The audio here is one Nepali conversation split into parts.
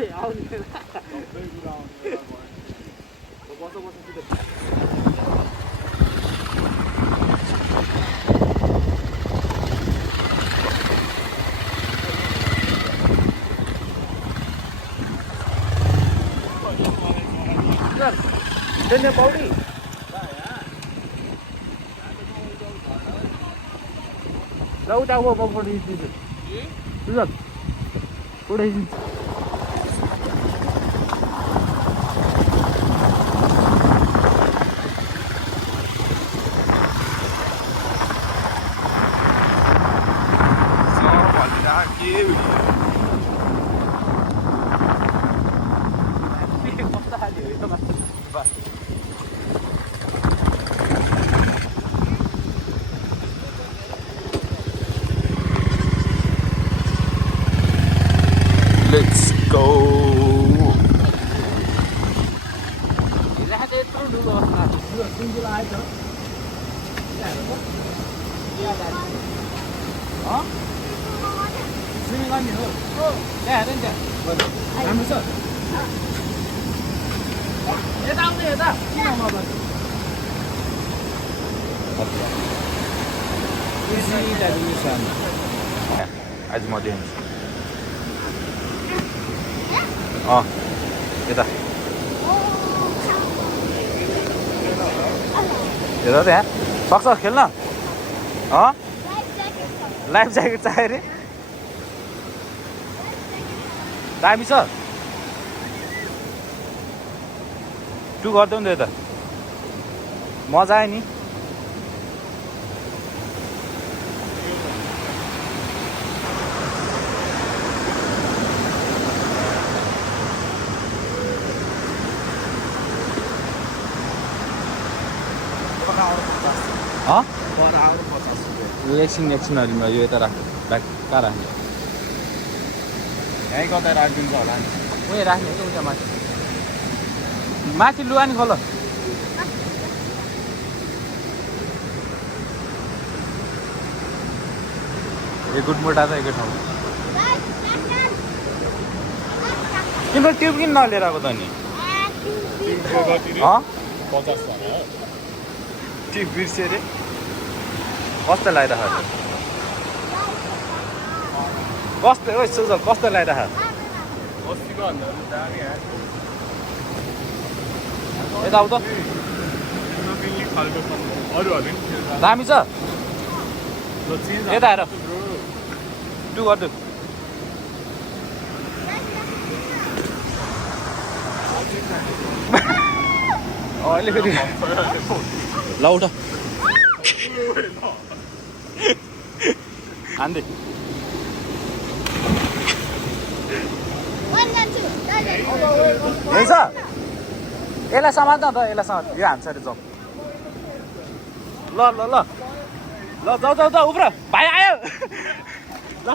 Trên bầu đi. Đâu tao vô bầu đi đi. Được. Cô đây. Let's go. आज म दिन्छु यता यता त्यहाँ सक्छ खेल्न लाइफ ज्याकेट चाहियो अरे दामी छ टु गरिदेऊ नि त यता मजा आयो नि एकछिनहरूमा यो यता राख्नु ब्याग कहाँ राख्ने यहीँ कतै राखिदिन्छ होला नि उयो राख्ने कि उता माथि माथि लुगा नि खोल एक गुट मोटा छ एकै ठाउँमा किन ट्युब किन नलिएर आएको त नि ट्युब बिर्स्यो अरे कस्तो लगाइराख कस्तो ओ सुझ कस्तो लगाइराख यता आऊ त दामी छ यता हेर टु गरिदेऊ अहिले फेरि ल उठ आन्दे यही छ यसलाई समात्न त यसलाई समात यो हान्छ अरे जाउँ ल ल ल ल जाऊ जाऊ जाऊ उब्र भाइ आयो ल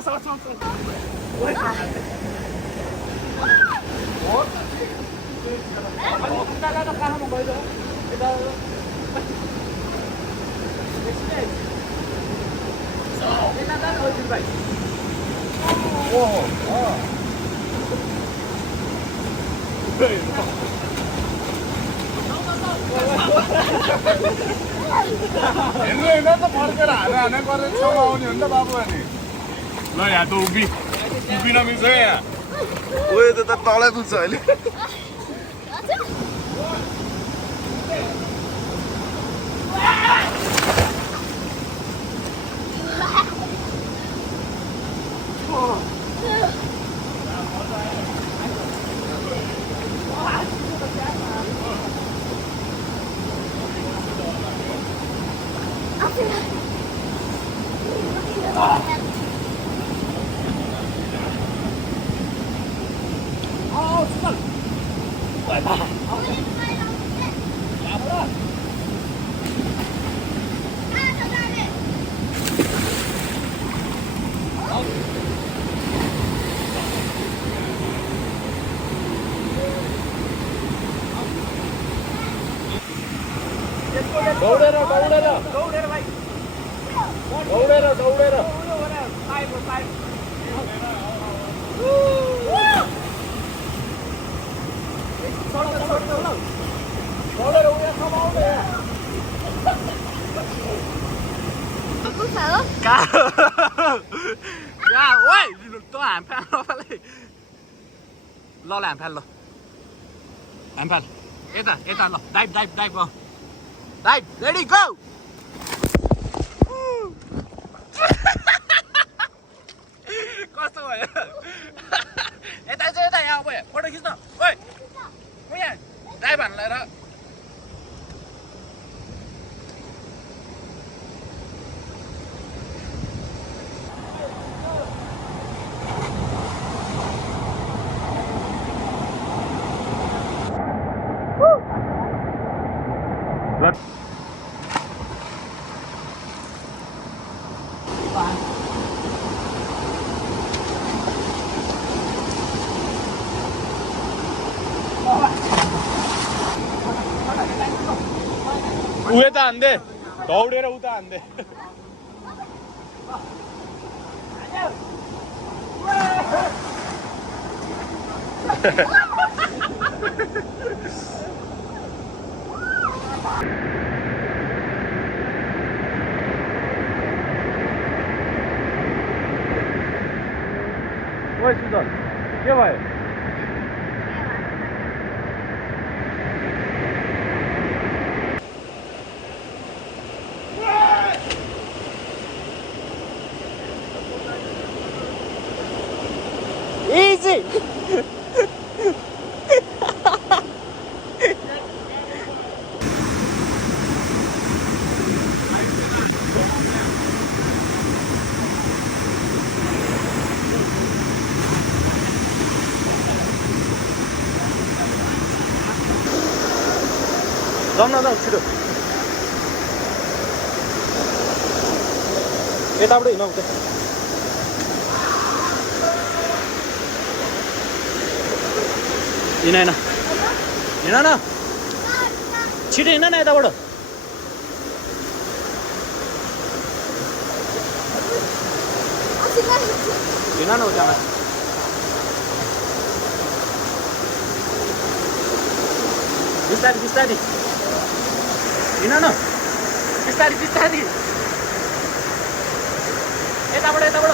हेर्नु त फर्केर हाने गरेर छेउमा आउने हो नि त बाबु अनि ल यहाँ त उभिन मिल्छ यहाँ उयो त तलै पुग्छ अहिले दौडेर दौडेर दौडेर भाइ दौडेर दौडेर कहाँ ओइ तँ हामफ्याल नफाले ल हामफ्याल ल हामफ्याल यता यता ल dive dive dive dive ready go कस्तो भयो यता चाहिँ यता यहाँ भयो फोटो खिच्न ओइ म यहाँ डाइभ हान्नु लिएर उता हान्दे दौडेर उता हान्दे ओइ सुजन के भयो Easy! जाऊ न जाऊ छिटो यताबाट हिँड उता हिँड हिँड न छिटो हिँड न यताबाट हिँड न उता बिस्तारी बिस्तारी हिँड न बिस्तारी बिस्तारी यताबाट यताबाट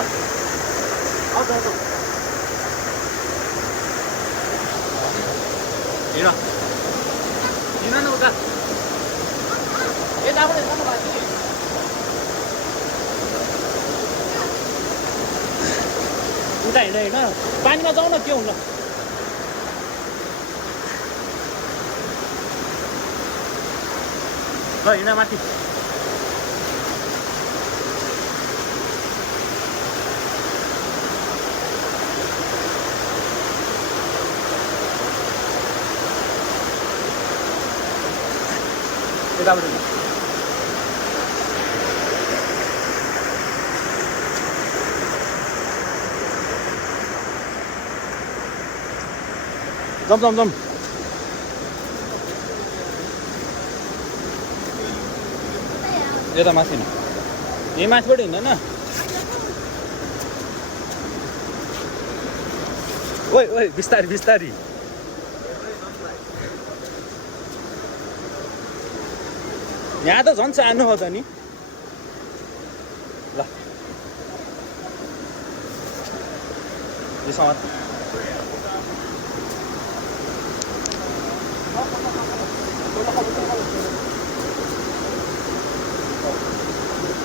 आउँछ आउँछ हिँड हिँड न उता यताबाट जानु भएको उता हिँड हिँड पानीमा जाऊ न के हुन्न ल हिँड माथि यताबाट जम जम जम यता माथि न यही माथिबाट हिँड्दैन ओइ ओइ बिस्तारी बिस्तारी यहाँ त झन् सानो हो त नि ल यसमा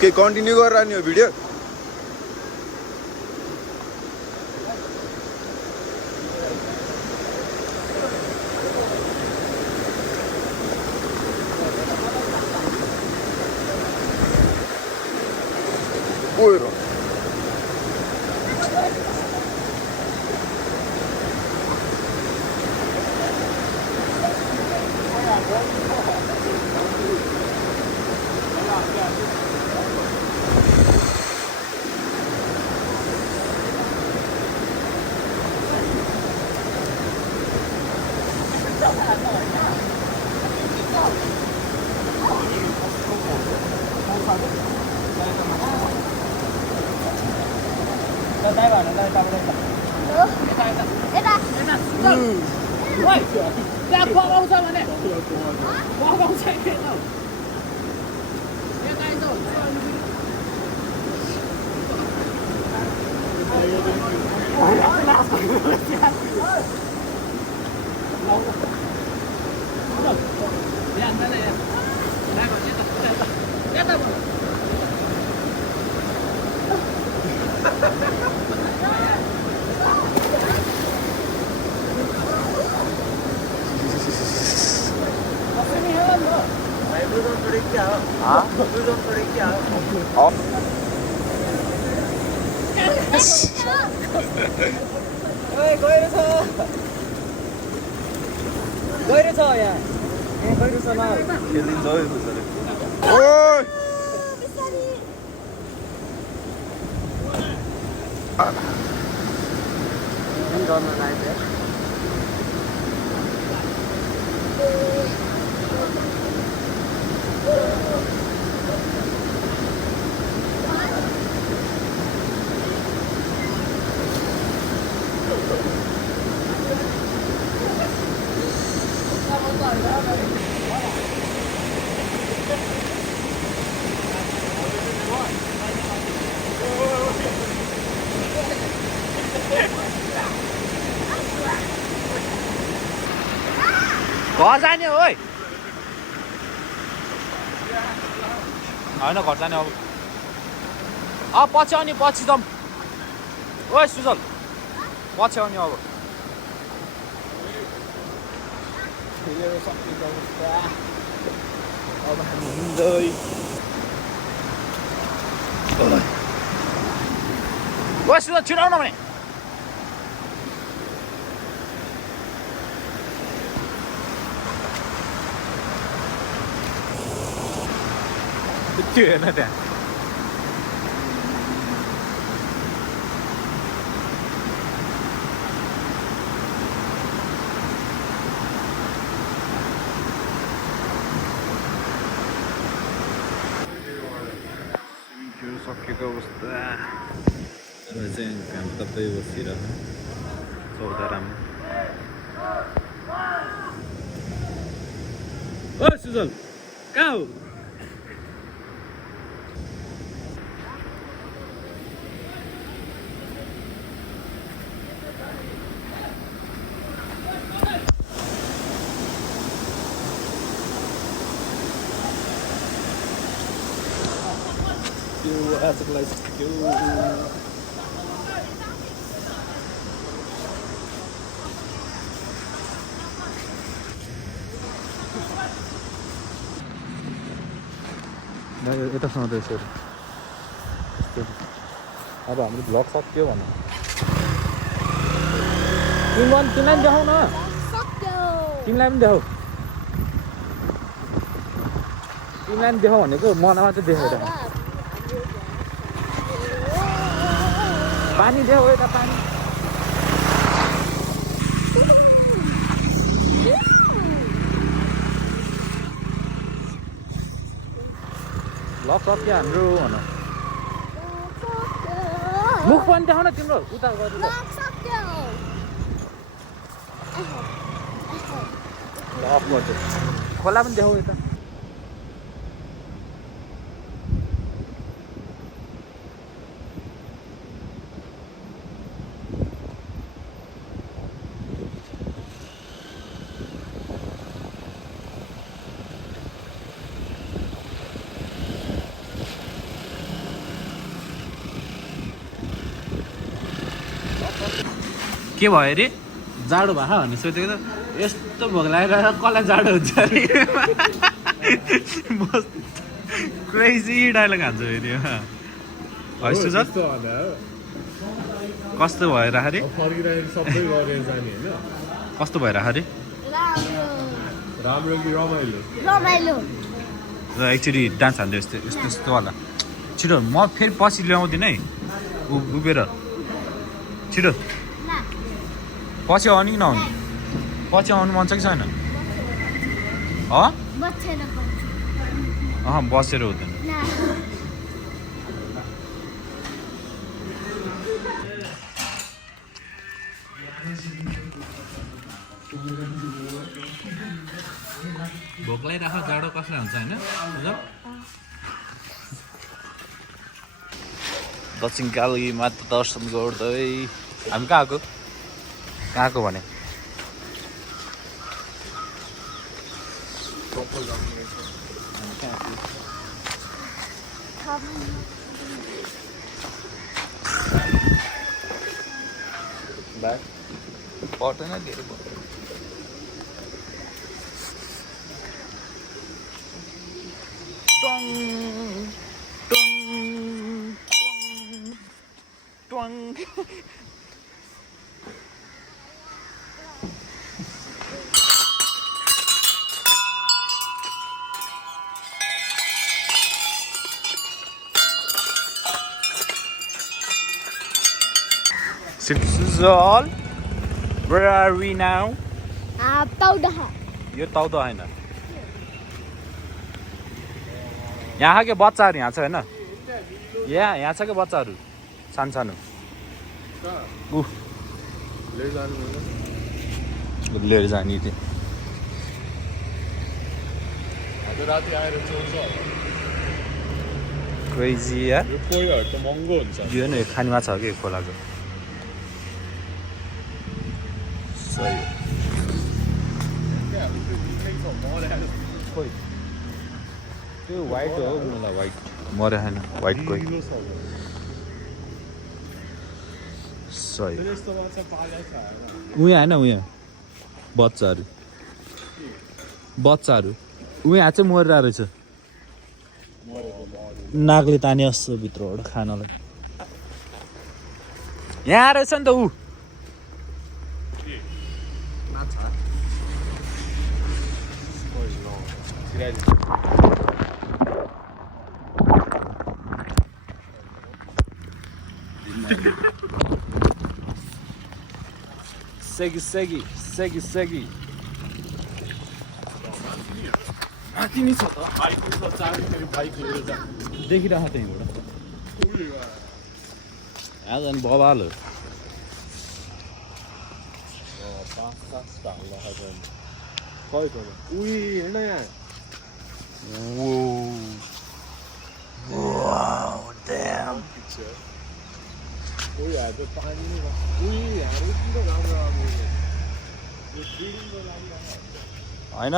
के कन्टिन्यू गरेर नि हो भिडियो Buyurun. गहिरो छ यहाँ गहिरो छ न खेलिन्छ ओइ गर्न लाग्यो घर जाने हो होइन घर जाने अब पछि आउने पछि जाउँ ओइ सुजल पछि आउने अब अब हामी हिँड्दै ओइ सुजल छिटो आउन भने त्यो हेर्न त्यहाँ सकिएको अवस्था अब चाहिँ काम तपाईँ बसिरह चौधारामा ओ सुजल कहाँ हो आजको लागि यतासँग त यसरी अब हाम्रो भ्लग सक्यो भने तिमीलाई पनि देखाउ न तिमीलाई पनि देखाउ तिमीलाई पनि देखाउ भनेको मलाई मात्रै देखाएर पानी देऊ यता पानी लक सक्यो हाम्रो भन मुख पनि देखाउ न तिम्रो उता गरेर लक गर्छु खोला पनि देखाउ यता के भयो अरे जाडो भयो भन्ने सोचेको त यस्तो भोक लागेर कसलाई जाडो हुन्छ अरे क्रेजी डायलग हान्छ फेरि है सुजल कस्तो भएर अरे कस्तो भएर अरे र एकचोटि डान्स हान्दै यस्तो यस्तो यस्तो वाला छिटो म फेरि पछि ल्याउँदिनँ है उभिएर छिटो पछि आउने कि नआउने पछि आउनु मन छ कि छैन बसेर हुँदैन भोकलाई राख जाडो कसलाई हुन्छ होइन दक्षिण काली माता दर्शन गर्दै हामी कहाँको भने पर्दैन धेरै Suzal, where are we now? Taudaha. यो तौदा हैन यहाँ के बच्चाहरु यहाँ छ हैन यहाँ छ के बच्चाहरु सानो सानो लिएर जाने थिए राति आएर चोर्छ क्रेजी यार यो कोहीहरु त महँगो हुन्छ यो न खानीमा छ के खोलाको सही त्यो व्हाइट हो मलाई व्हाइट मरे हैन व्हाइट कोही सही उहाँ हैन उहाँ बच्चाहरु उहाँ चाहिँ मरिरहेको रहेछ नागले ताने जस्तो भित्रबाट खानलाई यहाँ रहेछ नि त ऊ Segi माथि नि छ त बाइक लिएर जा देखिरहेको त्यहीँबाट आज अनि बबाल हो Wow, damn. हैन